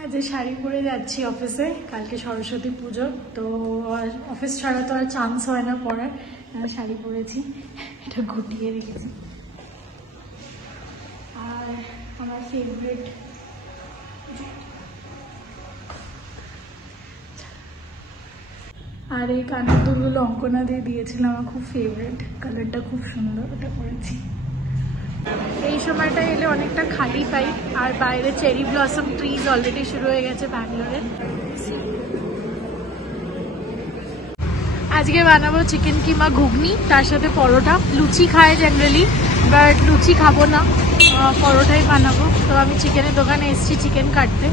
আজ শাড়ি পরে যাচ্ছি অফিসে, কালকে সরস্বতী পুজো, তো অফিস ছাড়া তো আর চান্স হয় না পরার। শাড়ি পরেছি, এটা গুটিয়ে রেখেছি। আর আমার ফেভারিট আর এই কানের দুলগুলো অঙ্কনা দিয়ে দিয়েছিলাম, আমার খুব ফেভারিট, কালারটা খুব সুন্দর, ওটা পরেছি। এই সময়টা এলে অনেকটা খালি পাই, আর বাইরে চেরি ব্লসম ট্রিজ অলরেডি শুরু হয়ে গেছে ব্যাঙ্গালোরে। আজকে বানাবো চিকেন কিমা ঘুগনি, তার সাথে পরোটা। লুচি খায় জেনারেলি, বাট লুচি খাবো না, পরোটাই বানাবো। তো আমি চিকেনের দোকানে এসেছি চিকেন কাটতে,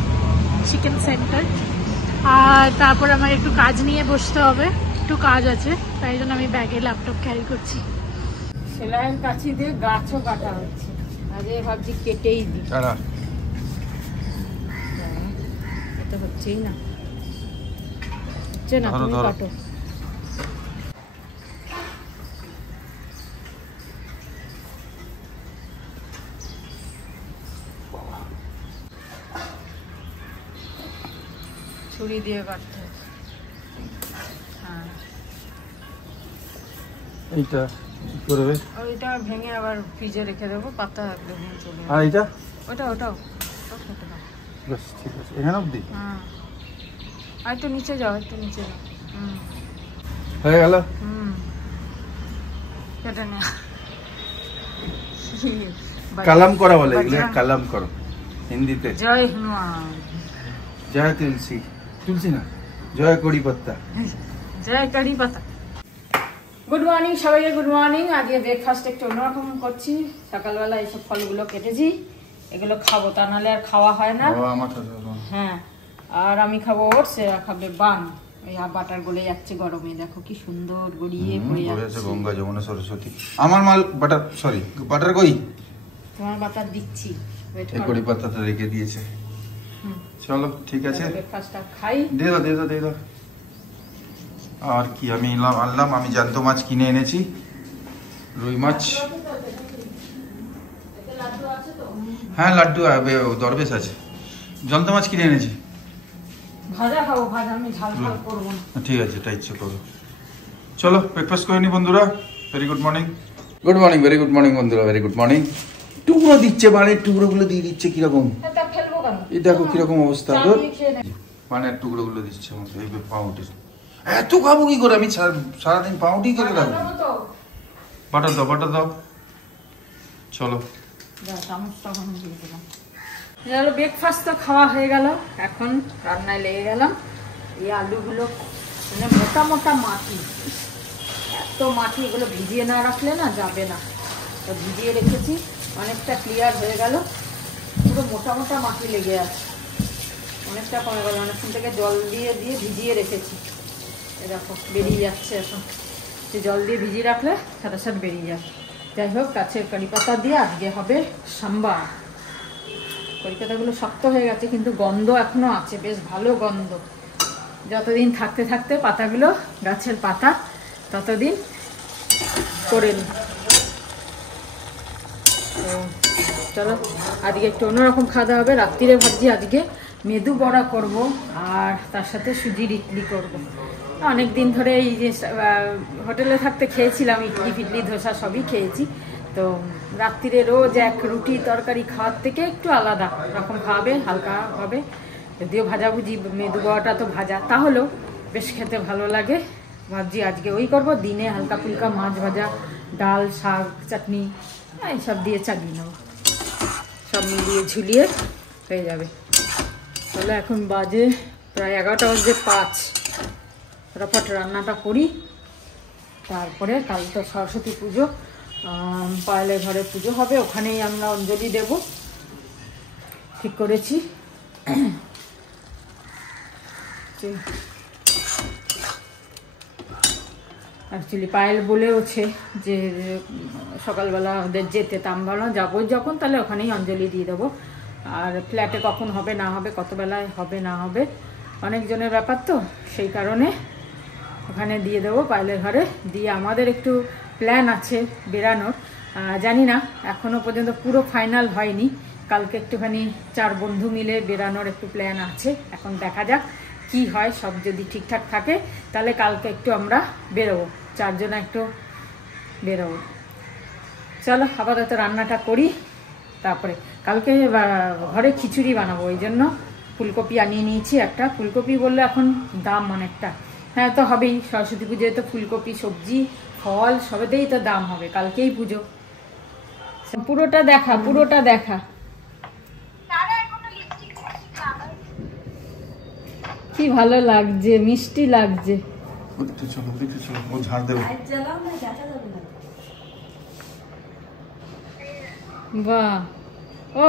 চিকেন সেন্টার। আর তারপর আমার একটু কাজ নিয়ে বসতে হবে, একটু কাজ আছে, তাই জন্য আমি ব্যাগে ল্যাপটপ ক্যারি করছি। সেলাইয়ের কাছি দিয়ে গাছও কাটা হচ্ছে, আজকে ভাবছি কেটেই দিই, এটা হচ্ছেই না, হচ্ছে না। তুমি কাটো। ছুরি দিয়ে কাটতে হবে। হ্যাঁ, এইটা কি করবে? ওইটা ভেঙে আবার ফ্রিজে রেখে দেবো, পাতা একদম চলে। আর এইটা ওটাও বাস, ঠিক আছে, এখানে অবধি। হ্যাঁ, আর একটু নিচে যাও, একটু নিচে যাও। হয়ে গেল। কেটে নে। কালাম করা বলে এগুলো, কালাম করো হিন্দিতে। জয় হনুমান, জয় তুলসী, তুলসী না, জয় কড়ি পাত্তা, জয় কারি পাতা। গুড মর্নিং সবাইকে, গুড মর্নিং। আজকে ব্রেকফাস্ট একটু অন্যরকম করছি। সকালবেলা এইসব ফলগুলো কেটেছি, এগুলো খাবো, তা নাহলে আর খাওয়া হয় না। হ্যাঁ, আর আমি খাবো ওটস, এরা খাবে বান। ওই বাটার গলে যাচ্ছে গরমে, দেখো কি সুন্দর গড়িয়ে পড়ে যাচ্ছে। গঙ্গা যমুনা সরস্বতী। আমার মাল বাটার, সরি বাটার কই? তোমার বাটার দিচ্ছি, এই কড়ি পাতাটা রেখে দিয়েছে। চলো ঠিক আছে, ব্রেকফাস্টটা খাই। দিয়ে দাও। আর কি আমি আনলাম, আমি জ্যান্ত মাছ কিনে এনেছি, রুই মাছ। হ্যাঁ লাড্ডু দরবেশ আছে। জ্যান্ত মাছ কিনে এনেছি, ভাজা খাবো, ভাজা আমি ঝাল ঝাল করবো না। ঠিক আছে, এটা ইচ্ছে করো। চলো ব্রেকফাস্ট করে নি বন্ধুরা। Very good morning, good morning, very good morning বন্ধুরা, ভেরি গুড মর্নিং। টুকরো দিচ্ছে, বানের টুকরোগুলো দিয়ে দিচ্ছে কিরকম, ফেলবো কেন? এই দেখো কিরকম অবস্থা। বানের টুকরোগুলো দিচ্ছে এই পাউডার। এত খাবো কি করে আমি, সারাদিন পাউডারই করে রাখবো। বাটার দাও। চলো ব্রেকফাস্ট তো খাওয়া হয়ে গেল, এখন রান্নায় লেগে গেলাম। এই আলুগুলো মানে মোটা মোটা মাটি, এত মাটি, এগুলো ভিজিয়ে না রাখলে না যাবে না। তো ভিজিয়ে রেখেছি, অনেকটা ক্লিয়ার হয়ে গেল। পুরো মোটা মোটা মাটি লেগে আছে, অনেকটা কমে গেল। অনেকক্ষণ থেকে জল দিয়ে ভিজিয়ে রেখেছি, এরকম বেরিয়ে যাচ্ছে এখন। সে জল দিয়ে ভিজিয়ে রাখলে সাথে বেরিয়ে যাবে। যাই হোক, গাছের কারি পাতা দিয়ে আজকে হবে সাম্বার। কারি পাতাগুলো শক্ত হয়ে গেছে, কিন্তু গন্ধ এখনো আছে, বেশ ভালো গন্ধ। যতদিন থাকতে থাকতে পাতাগুলো, গাছের পাতা, ততদিন করে নি। তো চলো, আজকে একটু অন্যরকম খাওয়া হবে। রাত্রিরে ভাবছি আজকে মেদু বড়া করব, আর তার সাথে সুজির ইডলি করব। অনেকদিন ধরে এই যে হোটেলে থাকতে খেয়েছিলাম, ইডলি ফিডলি ধোসা সবই খেয়েছি। তো রাত্রিরে রোজ এক রুটি তরকারি খাওয়ার থেকে একটু আলাদা রকম খাওয়াবে, হালকা হবে। যদিও ভাজাভুজি, মেদু বড়াটা তো ভাজা, তাহলেও বেশ খেতে ভালো লাগে। ভাবছি আজকে ওই করব। দিনে হালকা ফুলকা মাছ ভাজা, ডাল, শাক, চাটনি এইসব দিয়ে চালিয়ে নেব, সব মিলিয়ে ঝুলিয়ে হয়ে যাবে। তাহলে এখন বাজে প্রায় 11:05। ফটাফট রান্নাটা করি, তারপরে কাল তো সরস্বতী পুজো, পায়েলের ঘরে পুজো হবে, ওখানেই আমরা অঞ্জলি দেব ঠিক করেছি। অ্যাকচুয়ালি পায়েল বলেওছে যে সকালবেলা ওদের যেতে, তা আমরা যাবো যখন, তাহলে ওখানেই অঞ্জলি দিয়ে দেবো। আর ফ্ল্যাটে কখন হবে না হবে, কত বেলায় হবে না হবে, অনেকজনের ব্যাপার, তো সেই কারণে ওখানে দিয়ে দেবো পায়েলের ঘরে। দিয়ে আমাদের একটু প্ল্যান আছে বেরানোর, জানি না এখনো পর্যন্ত পুরো ফাইনাল হয়নি, কালকে একটুখানি 4 বন্ধু মিলে বেরানোর একটু প্ল্যান আছে। এখন দেখা যাক কি হয়, সব যদি ঠিকঠাক থাকে তাহলে কালকে একটু আমরা বেরোবো, 4 জনা একটু বেরোবো। চলো আপাতত রান্নাটা করি, তারপরে কালকে ঘরে খিচুড়ি বানাবো, ওই জন্য ফুলকপি আনিয়ে নিয়েছি একটা। ফুলকপি বললে এখন দাম অনেকটা, হ্যাঁ তো হবেই, সরস্বতী পুজোয় তো ফুলকপি সবজি ফল সবেতেই তো দাম হবে, কালকেই পুজো। পুরোটা দেখা, পুরোটা দেখা। কি ভালো লাগছে, মিষ্টি লাগছে। বাহ, ও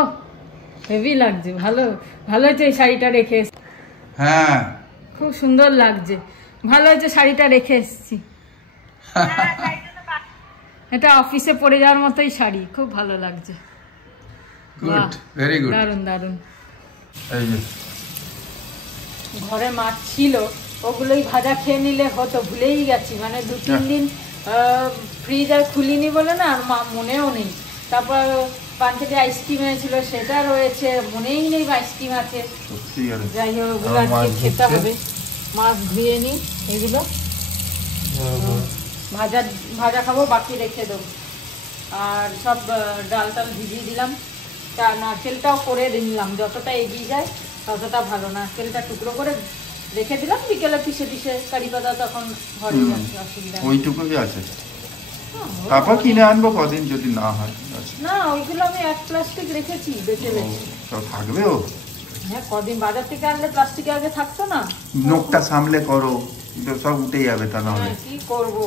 হেভি লাগছে, ভালো ভালো হয়েছে এই শাড়িটা রেখে এসছি। হ্যাঁ খুব সুন্দর লাগছে, ভালো হয়েছে শাড়িটা রেখে এসছি। এটা অফিসে পরে যাওয়ার মতোই শাড়ি, খুব ভালো লাগছে। গুড, ভেরি গুড, দারুন দারুন। এই যে ঘরে মাছ ছিল, ওগুলোই ভাজা খেয়ে নিলে হতো, ভুলেই গেছি, মানে 2-3 দিন ফ্রিজ আর খুলিনি বলে না, আর মনেও নেই। তারপর পাঞ্চেতে আইসক্রিম এনেছিল, সেটা রয়েছে, মনেই নেই আইসক্রিম আছে। যাই হোক ওগুলো আজকে খেতে হবে। মাছ ধুয়ে নিই, এগুলো ভাজা ভাজা খাবো, বাকি রেখে দেবো। আর সব ডাল টাল ভিজিয়ে দিলাম, নারকেলটাও করে নিলাম, যতটা এগিয়ে যায় ততটা ভালো। নারকেলটা টুকরো করে রেখে দিলাম, বিকেলে পিষে পিষে কারি পাতা তখন ঘরেই আছে, অসুবিধা নেই। ওইটুকুই আছে, তারপর কিনে আনবো কদিন যদি না হয়। না ওইগুলো আমি 1 প্লাস্টিক রেখেছি বেঁচে বেঁচে। সব থাকবে ও, হ্যাঁ কদিন বাজার থেকে আনলে প্লাস্টিকে আগে থাকতো না। নোকটা সামলে করো, সব উঠে যাবে, তা না হলে কি করবো,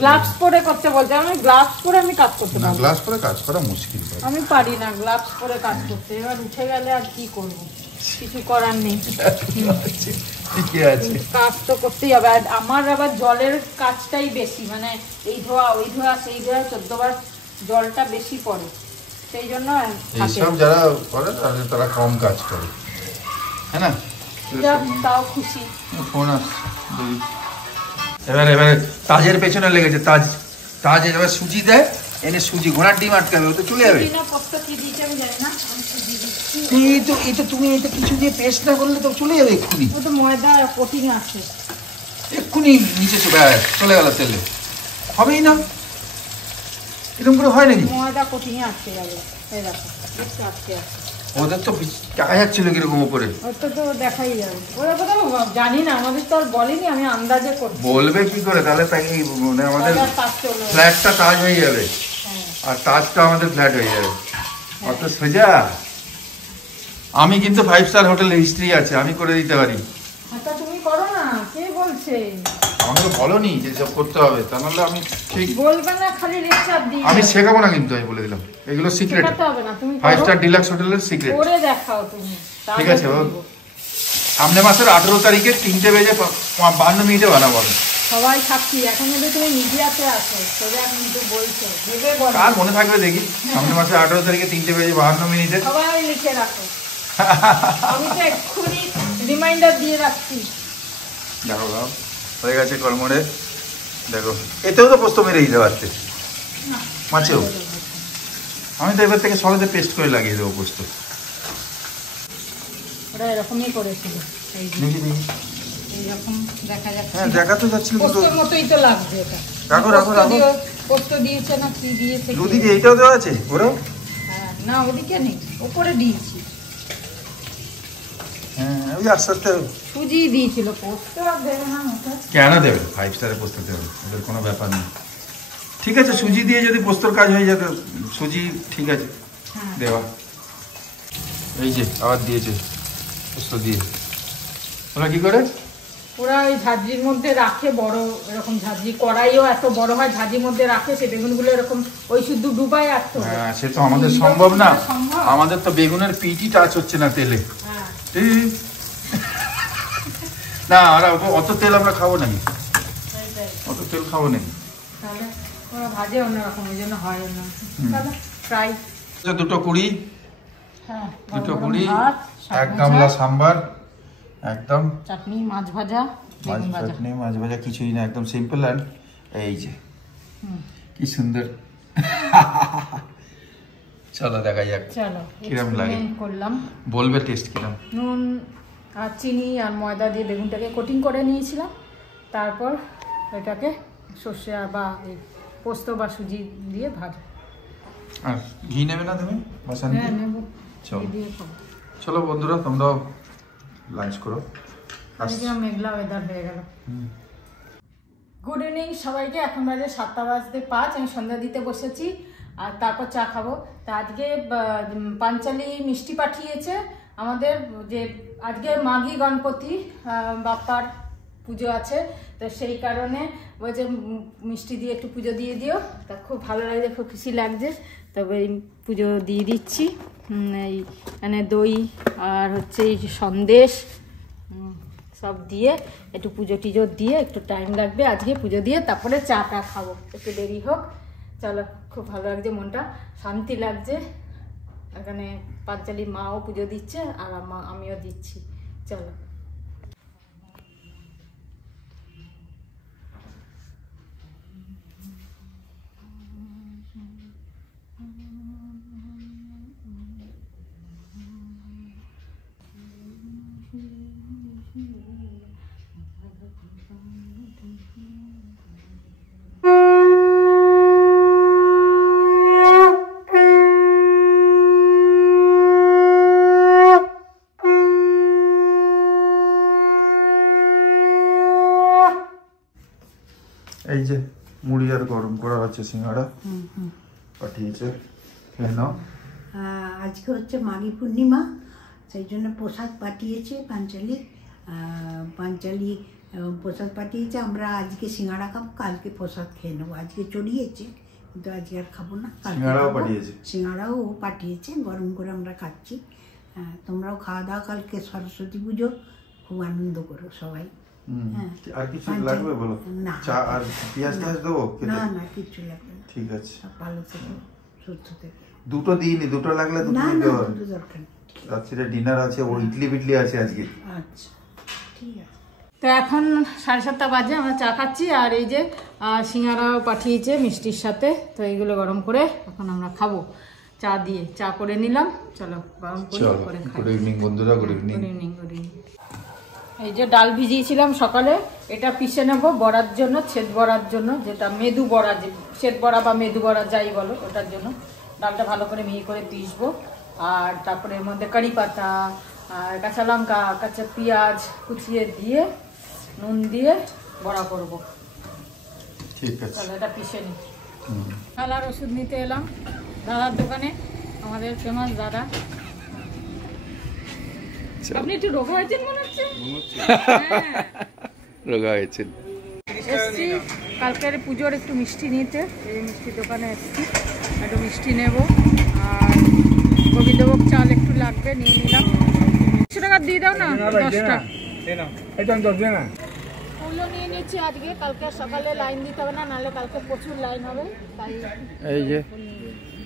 গ্লাভস পরে করতে বলছে, আমি গ্লাভস পরে আমি কাজ করতে না, পারি, গ্লাস পরে কাজ করা মুশকিল। আমি পারি না গ্লাভস পরে কাজ করতে। এবার উঠে গেলে আর কি করব, কিছু করার নেই, ঠিকই আছে, কাজ তো করতেই হবে। আর আমার আবার জলের কাজটাই বেশি, মানে এই ধোয়া ওই ধোয়া সেই ধোয়া 14 বার জলটা বেশি পড়ে, সেই জন্য এইসব যারা করে তারা কম কাজ করে, হ্যাঁ না? তাও খুশি। ফোন আসছে, এবারে তাজের পেছনে লেগেছে। তাজ এবার সুজি দেয়, এনে সুজি ঘোড়ার ডিম আটকাবে, ও তো চলে যাবে। এই তো তুমি এটা কিছু দিয়ে পেস্ট না করলে তো চলে যাবে এক্ষুনি, ও তো ময়দা কোটিং আছে, এক্ষুনি নিচে চলে গেল তেলে, হবেই না, এরকম করে হয় নাকি? ময়দা কোটিং আটকে যাবে, এই দেখো আটকে আছে। ওদের তো দেখা যাচ্ছিল কিরকম উপরে, ওটা তো দেখাই যাবে, ওরা তো জানি না, আমাদের তো আর বলেনি, আমি আন্দাজে করছি। বলবে কি করে তাহলে, তাই মানে আমাদের ফ্ল্যাটটা তাজ হয়ে যাবে, আর তাজটা আমাদের ফ্ল্যাট হয়ে যাবে, অত সোজা। আমি কিন্তু 5 স্টার হোটেলের হিস্ট্রি আছে, আমি করে দিতে পারি। আচ্ছা তুমি করো না, কে বলছে? আমাকে বলনি যে সব করতে হবে, তা নাহলে আমি ঠিক বলবে না, খালি লেকচার দিই। আমি শেখাবো না, কিন্তু আমি বলে দিলাম এগুলো সিক্রেট, শেখাতে হবে না, তুমি 5 স্টার ডিলাক্স হোটেলের সিক্রেট করে দেখাও তুমি, ঠিক আছে? সামনে মাসের 18 তারিখে 3টে বেজে 52 মিনিটে বানাবো। সবাই সাক্ষী, এখন যদি তুমি মিডিয়াতে আসো, সোজা কিন্তু বলছো, ভেবে বলো, কার মনে থাকবে দেখি, সামনে মাসে 18 তারিখে 3টে বেজে 52 মিনিটে সবাই লিখে রাখো। আমি তো এক্ষুনি রিমাইন্ডার দিয়ে রাখছি। দেখো বাবা হয়ে গেছে কলমরে, দেখো এতেও তো পোস্ত মেরে দিতে পারতে, মাছেও। আমি তো এবার থেকে সবাই পেস্ট করে লাগিয়ে দেবো পোস্ত। ওরা এরকমই করেছিল, এইরকম দেখা যাচ্ছে। হ্যাঁ দেখা তো যাচ্ছিল, পোস্তর মতোই তো লাগছে এটা। রাখো রাখো রাখো, পোস্ত দিয়েছে না কি দিয়েছে? দুদিকে এইটাও দেওয়া আছে ওরাও? হ্যাঁ না ওদিকে নেই, ওপরে দিয়েছি। হ্যাঁ ওই আস্তে আস্তে সুজি দিয়েছিল, পোস্ত আর দেবে না ওটা। কেন দেবে? 5 স্টারে পোস্ত দেবে, ওদের কোনো ব্যাপার নেই। ঠিক আছে সুজি দিয়ে যদি পোস্তর কাজ হয়ে যাবে, সুজি ঠিক আছে দেওয়া। এই যে আবার দিয়েছে পোস্ত দিয়ে, ওরা কি করে? ওরা ওই ঝাঁঝরির মধ্যে রাখে, বড় এরকম ঝাঁঝরি, কড়াইও এত বড় হয়, ঝাঁঝরির মধ্যে রাখে, সে বেগুনগুলো এরকম ওই শুধু ডুবাই রাখতে হবে। হ্যাঁ সে তো আমাদের সম্ভব না, আমাদের তো বেগুনের পিটি টাচ হচ্ছে না তেলে। না আর অত তেল আমরা খাবো নাকি, অত তেল খাবো নাকি, তাহলে ওরা ভাজে অন্যরকম, ওই জন্য হয় অন্য। তাহলে ফ্রাই 220, হ্যাঁ 220, 1 গামলা সাম্বার, একদম চাটনি, মাছ ভাজা, বেগুন ভাজা। চাটনি মাছ ভাজা কিছুই না, একদম সিম্পল। অ্যান্ড এই যে কি সুন্দর চলো দেখা যাক চলো কিরম লাগে করলাম। বলবে টেস্ট কিরম। নুন আর চিনি আর ময়দা দিয়ে বেগুনটাকে কোটিং করে নিয়েছিলাম, তারপর এটাকে সর্ষে বা পোস্ত বা সুজি দিয়ে ভাজা। আর ঘি নেবে না তুমি? হ্যাঁ নেব। চলো চলো বন্ধুরা তোমরাও লাঞ্চ করো। আজকে মেঘলা ওয়েদার হয়ে গেল। গুড ইভিনিং সবাইকে। এখন বাজে 7:05। আমি সন্ধ্যা দিতে বসেছি আর তারপর চা খাবো। তা আজকে পাঞ্চালি মিষ্টি পাঠিয়েছে আমাদের, যে আজকে মাঘী গণপতি বাপ্পার পুজো আছে, তো সেই কারণে ওই যে মিষ্টি দিয়ে একটু পুজো দিয়ে দিও। তা খুব ভালো লাগছে, খুব খুশি লাগছে। তবে এই পুজো দিয়ে দিচ্ছি। এই মানে দই আর হচ্ছে এই সন্দেশ সব দিয়ে একটু পুজো টিজো দিয়ে একটু টাইম লাগবে আজকে পুজো দিয়ে, তারপরে চাটা খাবো, একটু দেরি হোক। চলো, খুব ভালো লাগছে, মনটা শান্তি লাগছে। এখানে পাঁচালি মাও পুজো দিচ্ছে আর আমিও দিচ্ছি। চলো এই যে মুড়ি আর গরম করা হচ্ছে, সিঙ্গাড়া পাঠিয়েছে, খেয়ে নাও। আজকে হচ্ছে মাঘী পূর্ণিমা, সেই জন্য প্রসাদ পাঠিয়েছে পাঞ্চালি। পাঞ্চালি প্রসাদ পাঠিয়েছে। আমরা আজকে সিঙ্গাড়া খাবো, কালকে প্রসাদ খেয়ে নেবো। আজকে চড়িয়েছে কিন্তু আজকে আর খাবো না, সিঙ্গাড়াও পাঠিয়েছে। সিঙ্গাড়াও পাঠিয়েছে, গরম করে আমরা খাচ্ছি। তোমরাও খাওয়া দাওয়া, কালকে সরস্বতী পুজো, খুব আনন্দ করো সবাই। আর কিছু লাগবে বলো? না, চা আর পেঁয়াজ টেয়াজ দেবো? না না, কিছু লাগবে না। ঠিক আছে, ভালো থেকে সুস্থ থেকে। দুটো দিইনি, দুটো লাগলে দুটো না দিতে না, হবে। দুটো দরকার নেই। রাত্রিরে ডিনার আছে, ও ইডলি বিডলি আছে আজকে। আচ্ছা ঠিক আছে। তো এখন 7:30 বাজে, আমরা চা খাচ্ছি। আর এই যে সিঙ্গারাও পাঠিয়েছে মিষ্টির সাথে, তো এইগুলো গরম করে এখন আমরা খাবো চা দিয়ে। চা করে নিলাম, চলো গরম করে খাই। গুড ইভিনিং বন্ধুরা, good evening. Good evening, good evening. এই যে ডাল ভিজিয়েছিলাম সকালে, এটা পিষে নেবো বড়ার জন্য, ছেদ বড়ার জন্য, যেটা মেদু বড়া, যে ছেদ বড়া বা মেদু বড়া যাই বলো, ওটার জন্য ডালটা ভালো করে মিহি করে পিষবো। আর তারপরে এর মধ্যে কারি পাতা আর কাঁচা লঙ্কা, কাঁচা পেঁয়াজ কুচিয়ে দিয়ে নুন দিয়ে বড়া করব। ঠিক আছে, তাহলে এটা পিষে নিই। খালার ওষুধ নিতে এলাম দাদার দোকানে, আমাদের ফেমাস দাদা। আপনি একটু রোগা হয়েছেন মনে হচ্ছে। রোগা হয়েছেন। এসছি কালকের পুজোর একটু মিষ্টি নিতে, এই মিষ্টি দোকানে এসছি, একটু মিষ্টি নেব। আর গোবিন্দভোগ চাল একটু লাগবে, নিয়ে নিলাম। 100 টাকা দিয়ে দাও না, 10টা। ওগুলো নিয়ে নিচ্ছি আজকে, কালকে সকালে লাইন দিতে হবে না, নাহলে কালকে প্রচুর লাইন হবে। তাই এই যে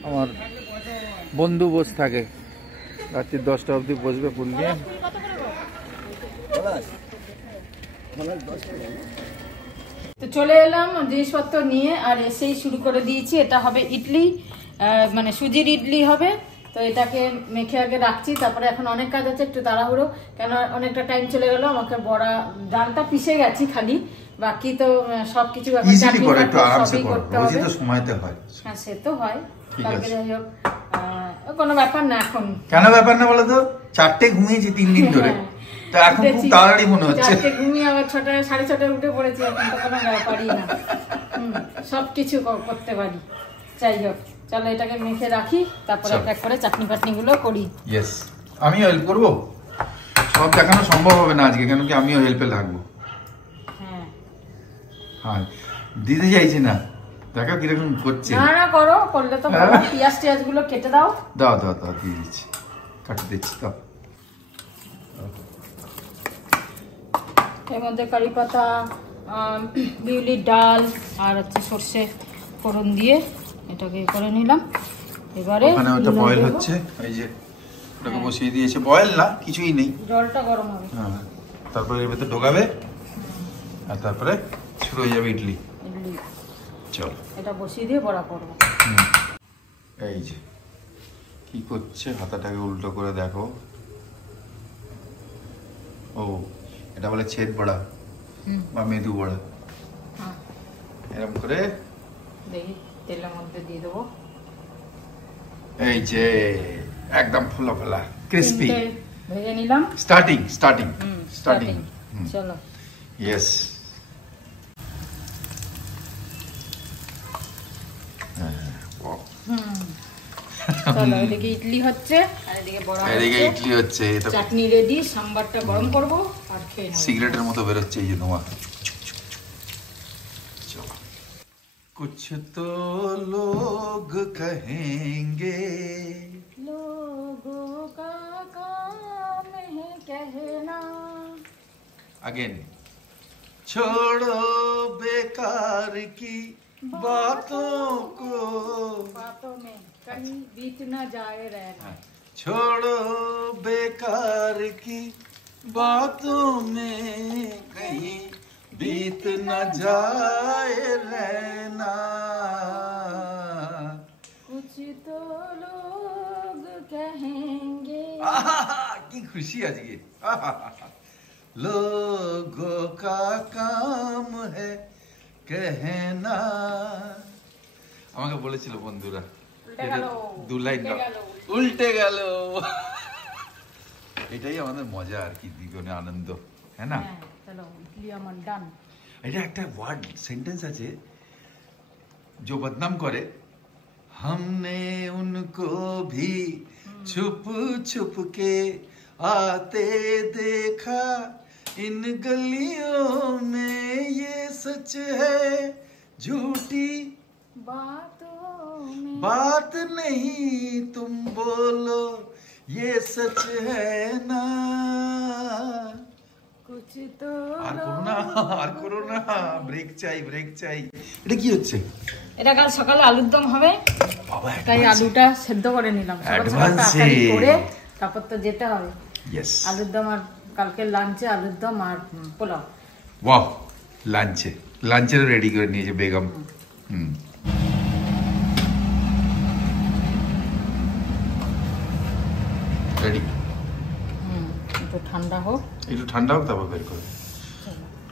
আমার বন্ধু বসে থাকে, রাত্রি 10টা অবধি বসবে ফুল নিয়ে। তো চলে এলাম জিনিসপত্র নিয়ে, আর এসেই শুরু করে দিয়েছি। এটা হবে ইডলি, মানে সুজির ইডলি হবে। তো এটাকে মেখে আগে রাখছি, তারপরে এখন অনেক কাজ আছে, একটু তাড়াহুড়ো, কেন অনেকটা টাইম চলে গেল। আমাকে বড়া, ডালটা পিষে গেছি খালি, বাকি তো সবকিছু সবই করতে হবে। হ্যাঁ সে তো হয়, কালকে যাই হোক কোনো ব্যাপার না। এখন কেন ব্যাপার না বলো তো, 4টে ঘুমিয়েছি 3 দিন ধরে, তো এখন খুব তাড়াতাড়ি মনে হচ্ছে। 4টে ঘুমিয়ে আবার 6টা 6:30 উঠে পড়েছি, এখন তো কোনো ব্যাপারই না। সবকিছু করতে পারি। যাই হোক, চলো এটাকে মেখে রাখি, তারপরে এক করে চাটনি ফাটনি গুলো করি। ইয়েস, আমিও হেল্প করবো। সব দেখানো সম্ভব হবে না আজকে, কেন কি আমিও হেল্পে লাগবো। হ্যাঁ, দিতে চাইছি না, দেখো কিরকম করছে। না না, করো, করলে তো ভালো। পেঁয়াজ টিয়াজ গুলো কেটে দাও। দাও দাও দাও, দিয়ে দিচ্ছি, কাটে দিচ্ছি। দাও, এর মধ্যে কারি পাতা, বিউলির ডাল আর হচ্ছে সর্ষে ফোড়ন দিয়ে এটাকে করে নিলাম। এবারে ওখানে ওটা বয়েল হচ্ছে, এই যে ওটাকে বসিয়ে দিয়েছে। বয়েল না, কিছুই নেই, জলটা গরম হবে। হ্যাঁ, তারপরে এর ভেতর ঢোকাবে আর তারপরে শুরু হয়ে যাবে ইডলি। ইডলি চল এটা বসিয়ে দিয়ে বড়া করবো। এই যে কি করছে, হাতাটাকে উল্টো করে দেখো। ও এটা বলে ছেদ বড়া বা মেদু বড়া। এরকম করে দেখি তেলের মধ্যে দিয়ে দেবো। এই যে একদম ফোলা ফোলা ক্রিস্পি ভেজে নিলাম। স্টার্টিং চলো ইয়েস। চলো এদিকে ইডলি হচ্ছে আর এদিকে বড়া এদিকে ইডলি হচ্ছে, এটা চাটনি রেডি, সাম্বারটা গরম করব আর খেয়ে নেব। সিগারেটের মতো বেরোচ্ছে এই যে ধোঁয়া। চলো। कुछ तो लोग कहेंगे, लोगों का काम है कहना। अगेन छोड़ो बेकार की बातों को, बातों में कहीं बीत न जाए रहना। छोड़ो बेकार की बातों में कहीं बीत न जाए रहना। कुछ तो लोग कहेंगे। की खुशी आज ये। लोगों का काम है कहना। আমাকে বলেছিল বন্ধুরা দু লাইন উল্টে গেল। এটাই আমাদের মজা আর কি, জীবনে আনন্দ, হ্যাঁ না? চলো ইডলি আমার ডান। এটা একটা ওয়ার্ড সেন্টেন্স আছে जो बदनाम करे, हमने उनको भी छुप छुप के आते देखा इन गलियों में, ये सच है झूठी बात नहीं तुम बोलो, ये सच है ना। कुछ तो আর করো না ব্রেক চাই। এটা কি হচ্ছে? এটা কাল সকালে আলুর দম হবে, বাবা তাই আলুটা সেদ্ধ করে নিলাম। তাড়াতাড়ি করে তারপর তো যেতে হবে। ইয়েস, আলুর দম আর কালকে লাঞ্চে আলুর দম আর পোলাও। ওয়াও, লাঞ্চের রেডি করে নিয়েছে বেগম। রেডি। একটু ঠান্ডা হোক, তারপর বের করে।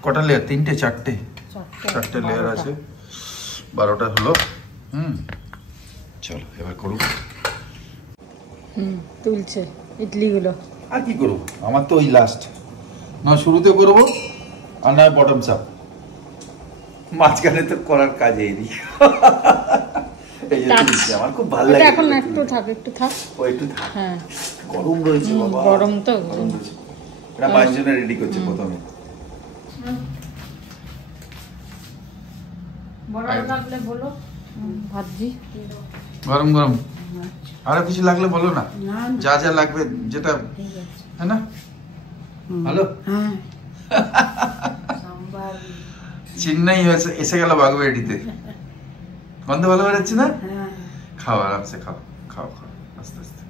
কটা লেয়ার? 3টে 4টে? 4টে লেয়ার আছে, 12টা হলো। চলো এবার করুক। তুলছে ইডলি গুলো। আর কি করবো, আমার তো ওই লাস্ট, না শুরুতে করবো আর না বটম চাপ, মাঝখানে তো করার কাজ এই নি। আমার খুব ভালো লাগে। এখন একটু থাক ও একটু থাক। হ্যাঁ গরম রয়েছে বাবা, গরম তো। এটা 5 জনের রেডি করছে প্রথমে। বড় লাগলে বলো, ভাজি গরম আরো কিছু লাগলে বলো না, যা যা লাগবে যেটা, হ্যাঁ না? ভালো। চেন্নাই এসে গেল বাগুবাড়িতে, গন্ধ ভালো বেরোচ্ছে না? খাও আরামসে, খাও আস্তে আস্তে।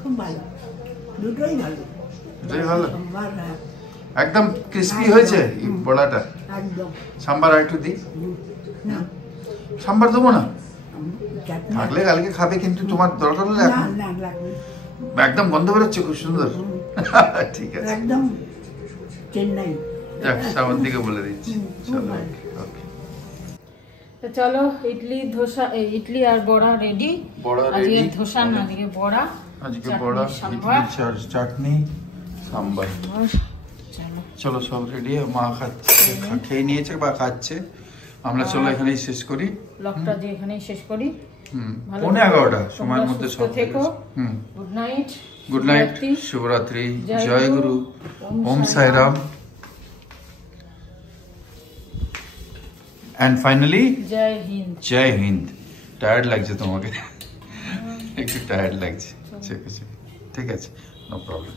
খুব ভালো, দুটোই ভালো। এটাই ভালো, একদম ক্রিস্পি হয়েছে বড়াটা। একদম। সাম্বার আর একটু দিই? না, সাম্বার দেবো না, চাটনি থাকলে কালকে খাবে, কিন্তু তোমার দরকার হলে এখন। না লাগবে। একদম গন্ধ বেরোচ্ছে, খুব সুন্দর। ঠিক আছে, একদম চেন্নাই। যাক সামনের দিকে বলে দিচ্ছি। চলো ওকে। তো চলো ইডলি আর বড়া রেডি। আজকে ধোসা না, আজকে বড়া, চাটনি, সাম্বার। চলো সব রেডি, মা খেয়ে নিয়েছে বা খাচ্ছে, আমরা চলো এখানেই শেষ করি। ব্লগটা যে এখানেই শেষ করি। 11:15 সময়ের মধ্যে সব থেকো। গুড নাইট, শুভরাত্রি, জয় গুরু, ওম সাইরাম, and finally জয় হিন্দ। টায়ার্ড লাগছে তোমাকে? একটু টায়ার্ড লাগছে, ঠিক আছে, নো প্রবলেম।